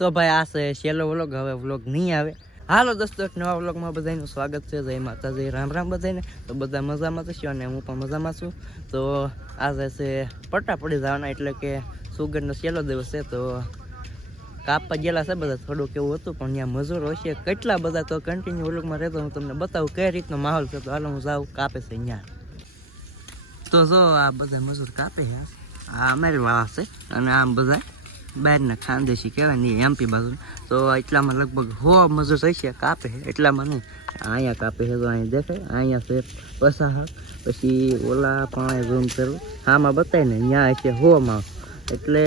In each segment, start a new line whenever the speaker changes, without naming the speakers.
તો ભાઈ આ છે છેલ્લો વ્લોગ હવે વ્લોગ નહીં આવે. હાલો દોસ્તો, એક નવા વ્લોગમાં બધાનું સ્વાગત છે. જય માતાજી રામ રામ બધાને. તો બધા મજામાં થશે અને હું પણ મજામાં છું. તો આજે છે પટ્ટા પડી જવાના, એટલે કે સુગરનો છેલ્લો દિવસ છે. તો કાપવા ગયેલા છે બધા, થોડુંક એવું હતું, પણ ત્યાં મજૂર હશે. કેટલા બધા તો કન્ટિન્યુ વ્લોગમાં રહેતો, હું તમને બતાવું કઈ રીતનો માહોલ છે. તો હાલો હું જાઉં, કાપે છે ત્યાં તો જો આ બધા મજૂર કાપે છે. આ અમારી વાળા છે, અને આમ બધા બહારના ખાનદેશી કહેવાય નહીં એમપી બાજુ. તો એટલામાં લગભગ હો મજૂર થઈ છે કાપે. એટલામાં નહીં. અહીંયા કાપે છે તો અહીંયા દેખાય. અહીંયા છે પસાહક પછી ઓલા પણ ઝૂમ કરું. હામાં બતાય ને ત્યાં છે હોમાં. એટલે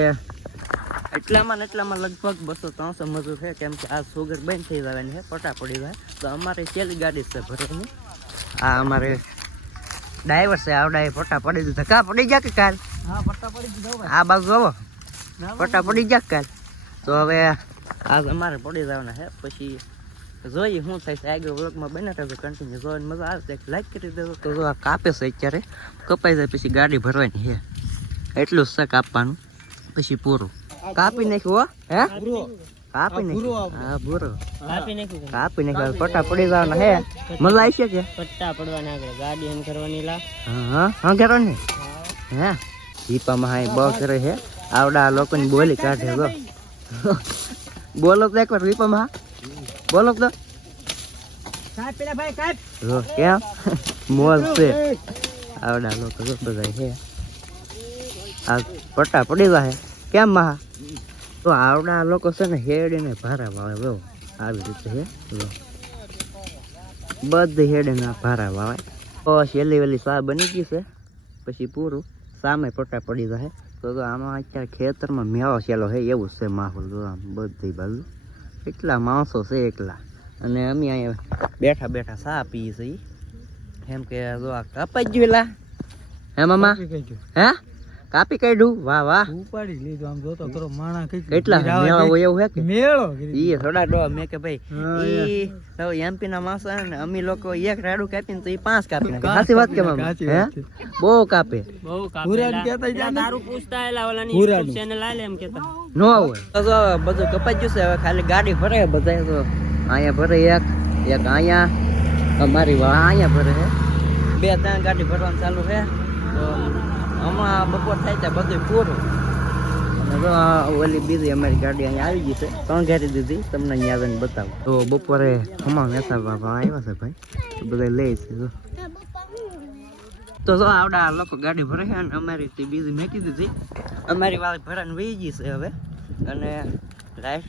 એટલામાં ને એટલામાં લગભગ બસો ત્રણસો મજૂર છે. કેમ કે આ સુગર બંધ થઈ જવાની છે પટા પડી જાય. તો અમારે છેલ્લી ગાડી છે ભરવાની આ અમારે ડ્રાઈવર છે આવડાય એ પટ્ટા પડી દીધા. કા પડી ગયા કે કાલ?
હા પટા પડી દીધો
આ બાજુ જોવો પટ્ટા પડી ગયા કાલ. તો હવે આજ અમારે પડી જવાના છે પછી જોઈએ શું થાય છે. આગળ વ્લોગમાં બને તો કન્ટિન્યુ જોવાની મજા આવે તો લાઈક કરી દેજો. તો જો આ કાપે છે અત્યારે. કપાઈ જાય પછી ગાડી ભરવાની છે એટલું જ છે કાપવાનું પછી પૂરું. કાપી નાખ્યું હો હે? કાપી નાખ્યું. હા ભૂરો.
કાપી નાખ્યું
કાપી નાખ્યું. પટ્ટા પડી જવાના હે. મજા આવી છે કે?
પટ્ટા પડવાના આગળ. ગાડી એમ કરવાની લા.
હા હા. હા. કરો ને હે દીપામાં હાય બહુ કરે છે આવડા લોકોની બોલી કાઢે ગો. બોલો તો એકવાર દીપામાં બોલો તો. કેમ? મોજ છે. આવડા લોકો જો બધા છે આ પટ્ટા પડી જાય કેમ મહા તો આવડા લોકો છે ને હેડીને ભારા વાવે જો આવી રીતે છે જો. બધી હેડીના ભારા વાવે તો છેલ્લી વેલી સા બની ગઈ છે. પછી પૂરું. સામે પટ્ટા પડી જાય તો આમાં અત્યારે ખેતરમાં મેળો છેલો છે એવું છે માહોલ જો આમ બધી બાજુ. કેટલા માણસો છે એકલા. અને અમે અહીંયા બેઠા બેઠા સા પીએ છીએ. એમ કે જો આ કપાઈ ગયું એલા. હે મામા? હે? કાપી કાઢ્યું? વાહ વાહ.
ઉપાડી લીધું. આમ જોતો કરો માણા કઈ
કેટલા મેળા હોય એવું હે કે?
મેળો
ઈ થોડા ડો. મેં કે ભાઈ ઈ તો એમપી ના માણસો હે ને અમે લોકો એક રાડું કાપીને તો ઈ પાંચ કાપી નાખે. સાચી વાત કે મામા?
સાચી
હે. બહુ કાપે.
બહુ હુરાન કેતા જા ને.
દારૂ પૂછતા એલા ઓલાની યુટ્યુબ ચેનલ આલે એમ કેતા
નો હોય. તો જો બધું કપાઈ ગયું છે હવે ખાલી ગાડી ભરે બધા તો. અહીંયા ભરે એક એક અહીંયા. અમારી વાહ અહીંયા ભરે બે ત્રણ ગાડી ભરવાનું ચાલુ છે. તો હમણાં બપોર થાય ત્યાં બધું પૂરું. ઓલી બીજી અમારી ગાડી અહીંયા આવી ગઈ છે. ત્રણ ગાડી દીધી. તમને અહીંયા આવીને બતાવું. તો બપોરે ખમા વેસા બાબા આવ્યા છે ભાઈ. તો બધા લે છે, જો. તો જો આવડા લોકો ગાડી ભરે છે અને અમારી તે બીજી મેકી દીધી. અમારી વાળી ભરાને વહી ગઈ છે હવે. અને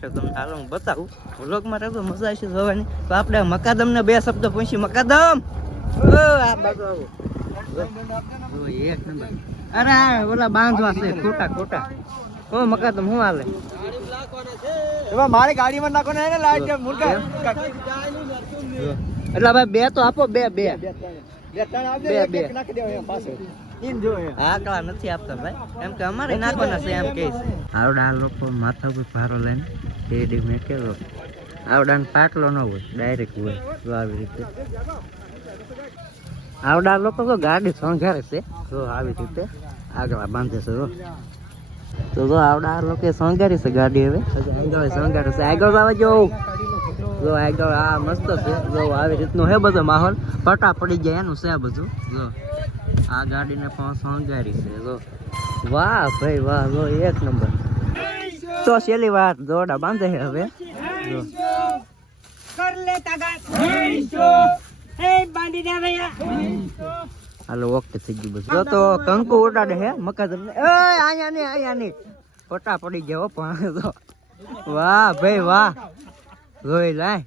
તો તમને હાલો હું બતાવું. વ્લોગમાં રહેતો મજા આવશે જોવાની. તો આપણે મકાદમ ને બે શબ્દ પૂછી મકાદમ! આ બાજુ એક નંબર અરે ઓલા બાંધવા છે ખોટા ખોટા. ઓ મકાદમ હું હાલે?
એમાં મારી ગાડીમાં નાખો ને લાઈટ કે મુરકા
એટલે ભાઈ બે તો આપો બે બે.
બે ત્રણ. આપજે, નાખી એમ પાસે.
આકડા નથી આપતા ભાઈ. એમ કે અમારે નાખવાના છે એમ કે આવડા લોકો માથા ઉપર ભારો લઈને રેડી મેં કેવો આવડા ને પાટલો ન હોય ડાયરેક્ટ હોય આવી રીતે. આવડા લોકો તો ગાડી સંઘારે છે. જો આવી રીતે આગળ બાંધે છે જો તો જો આવડા લોકો સંઘારી છે ગાડી હવે. આગળ છે. આગળ આવે જો. જો આગળ આ મસ્ત છે. જો આવી રીતનું હે બધો માહોલ. પટા પડી જાય એનું છે બધું. જો આ ગાડીને પણ શણગારી છે, જો. વાહ ભાઈ વાહ, જો એક નંબર. તો છેલ્લી વાર દોડા બાંધે હવે. જો. હાલો ઓકે થઈ ગયું બસ. જો તો કંકુ ઉડાડે હે મકા તમને. એ આયા ને આયા ને ફોટા પડી ગયા હો પણ તો. વાહ ભાઈ વાહ. જોઈ લાય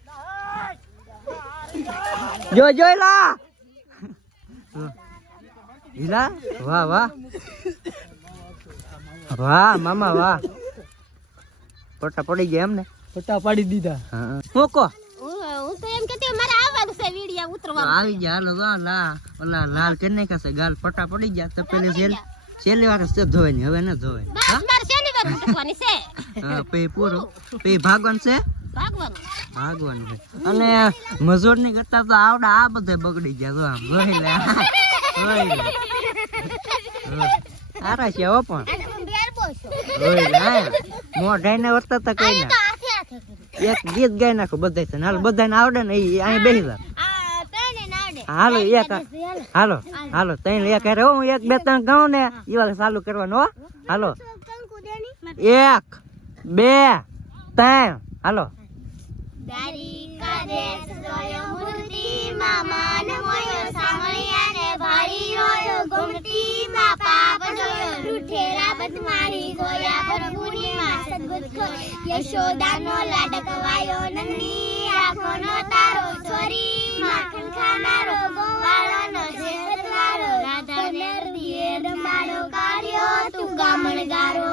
જો જોઈ લા. હિલા વાહ વાહ. વાહ મામા વાહ. ફોટા પડી ગયા એમ ને
પટ્ટા પાડી દીધા.
હા. મૂકો
હું તો એમ આવવાનું છે ઉતરવા
આવી ગયા હાલો તો લા ઓલા લાલ કેને નાખ્યા છે ગાલ પટા પડી ગયા. તો પેલી છેલ્લી છેલ્લી વાર છે ધોવાની હવે ન ધોવાની
બસ મારે શેની વાર ઉતરવાની છે.
હા પે પૂરો. પે ભાગવાનું છે?
ભાગવાનું.
ભાગવાનું છે. અને મજૂરની કરતા તો આવડા આ બધે બગડી ગયા તો આમ. જોઈ લે. જોઈ લે. સારા છે હો પણ. મોઢાઈ ને વર્તા કઈ ના એક ગીત ગાઈ નાખો બધા છે હાલો બધાને આવડે ને એ અહીંયા બેસી
આવડે
હાલો એક હાલો હાલો. તઈ એક અરે હો, એક બે ત્રણ ગણું ને એ વાળે ચાલુ કરવાનું હો. હાલો. એક બે ત્રણ હાલો.
રૂઠેલા બદમારી ગોયા ભરભૂરી યશોદાનો લાડકવાયો નંદી આંખોનો તારો છોરી માખણ ખાનારો ગોવાળોનો જેતવારો રાધાને નરદીએ રમાડો કાર્યો તું ગામણ ગારો.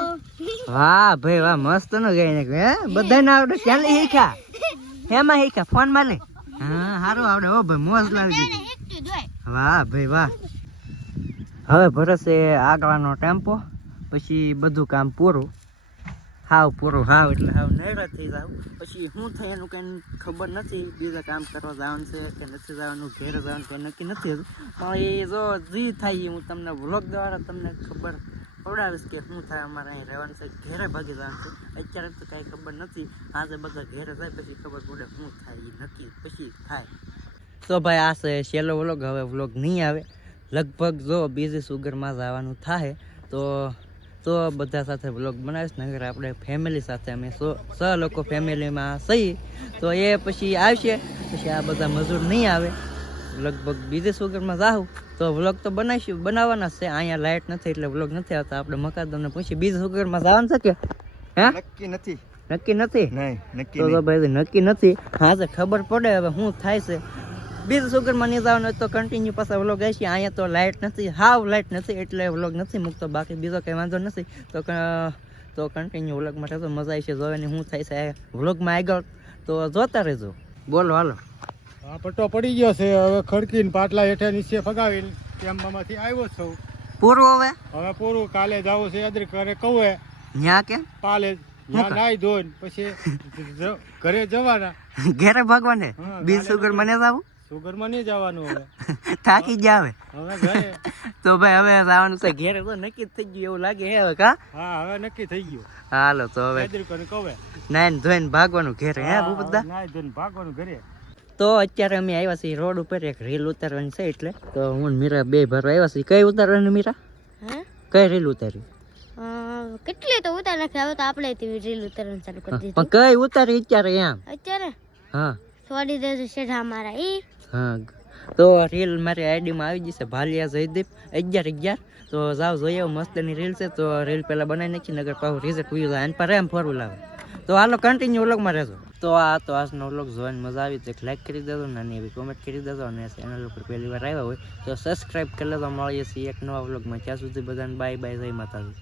વાહ ભાઈ વાહ મસ્ત નો ગાઈ નાખ્યું હે? બધાને આવડે ચાલે હીખા હેમાં હીખા ફોનમાં લે. હા સારું આવડે હો ભાઈ મોજ
લાગી
વાહ ભાઈ વાહ. હવે ભરસે આગળનો ટેમ્પો પછી બધું કામ પૂરું. હાવ, પૂરો હાવ, એટલે હાવ નૈરા થઈ જાવ. પછી શું થાય એનું કંઈ ખબર નથી, બીજા કામ કરવા જવાનું છે કે નથી જવાનું, ઘેર જવાનું કંઈ નક્કી નથી પણ એ જો જે થાય એ હું તમને વ્લોગ દ્વારા તમને ખબર પડાવીશ કે શું થાય અમારે અહીં રહેવાનું છે, ઘેરે ભાગી જવાનું છે. અત્યારે તો કાંઈ ખબર નથી. આજે બધા ઘેરે જાય પછી ખબર પડે શું થાય એ નક્કી પછી થાય. તો ભાઈ આ છે છેલ્લો વ્લોગ હવે વ્લોગ નહીં આવે. લગભગ જો બીજી સુગરમાં જવાનું થાય, તો તો બધા સાથે બ્લોગ બનાવીશ નગર આપણે ફેમિલી સાથે અમે સો સ લોકો ફેમિલીમાં સહી. તો એ પછી આવશે પછી આ બધા મજૂર નહીં આવે. લગભગ બીજે સુગરમાં જાઉં તો વ્લોગ તો બનાવીશું બનાવવાના છે. અહીંયા લાઇટ નથી એટલે વ્લોગ નથી આવતા. આપણે મકાદમને પૂછી બીજે સુગરમાં જવાનું છે કે? હે?
નક્કી નથી.
નક્કી નથી?
નહીં નક્કી
તો તો ભાઈ નક્કી નથી. હા તો ખબર પડે હવે શું થાય છે. બીજું સુગરમાં નહીં જવાનું હોય તો કન્ટિન્યુ પાછા વ્લોગ છે અહીંયા તો લાઇટ નથી હાવ લાઇટ નથી એટલે વ્લોગ નથી મૂકતો. બાકી બીજો કંઈ વાંધો નથી તો તો કન્ટિન્યુ વ્લોગ માટે તો મજા આવશે જોવાની શું થાય છે વ્લોગમાં આગળ. તો જોતા રહેજો. બોલો હાલો.
હા પટ્ટો પડી ગયો છે. હવે ખડકીને પાટલા હેઠે નીચે ફગાવીને ટેમ્પામાંથી આવ્યો છું.
પૂરું હવે?
હવે પૂરું. કાલે જવું છે અદ્રિક કરે કહું
ન્યા કે
પાલે નાઈ ધોઈને પછી ઘરે જવાના.
ઘેરે ભગવાને? બીજ સુગર મને જવું?
સુગરમાં નહીં જવાનું હવે.
થાકી ગયા
હવે. ઘરે.
તો ભાઈ હવે જવાનું છે ઘેરે તો નક્કી થઈ ગયું એવું લાગે હે હવે કા?
હા હવે નક્કી થઈ ગયું.
હાલો તો હવે
યાદ
નાઈન ધોઈને ભાગવાનું ઘેરે હે બધા
નાઈ ધોઈને ભાગવાનું ઘરે.
તો અત્યારે અમે આવ્યા છીએ રોડ ઉપર એક રીલ ઉતારવાની છે એટલે. તો હું મીરા બે ભરવા આવ્યા છીએ. કઈ ઉતારવાની મીરા?
હે?
કઈ રીલ ઉતારી?
કેટલી તો ઉતાર નાખી હવે તો આપણે રીલ ઉતારવાનું ચાલુ કરી દીધું.
પણ કઈ ઉતારી અત્યારે એમ?
અત્યારે?
હા.
છોડી દેજો શેઠા મારા ઈ.
હા તો રીલ મારી આઈડીમાં આવી જશે, ભાલિયા જયદીપ, અગિયાર અગિયાર. તો જાવ જોઈએ મસ્તની રીલ છે. તો રીલ પહેલાં બનાવી નાખી નગર પાછું રિઝલ્ટ વ્યૂ જાય. પર એમ ફરવું લાવે તો હાલો કન્ટિન્યુ વ્લોગમાં રહેજો. તો આ તો આજનો વ્લોગ જોઈને મજા આવી. તો લાઈક કરી દેજો ને એવી કોમેન્ટ કરી દેજો અને ચેનલ ઉપર પહેલી વાર આવ્યા હોય, તો સબસ્ક્રાઈબ કરી લેજો. મળીએ છીએ એક નવા વ્લોગમાં ત્યાં સુધી બધાને બાય બાય જય માતાજી.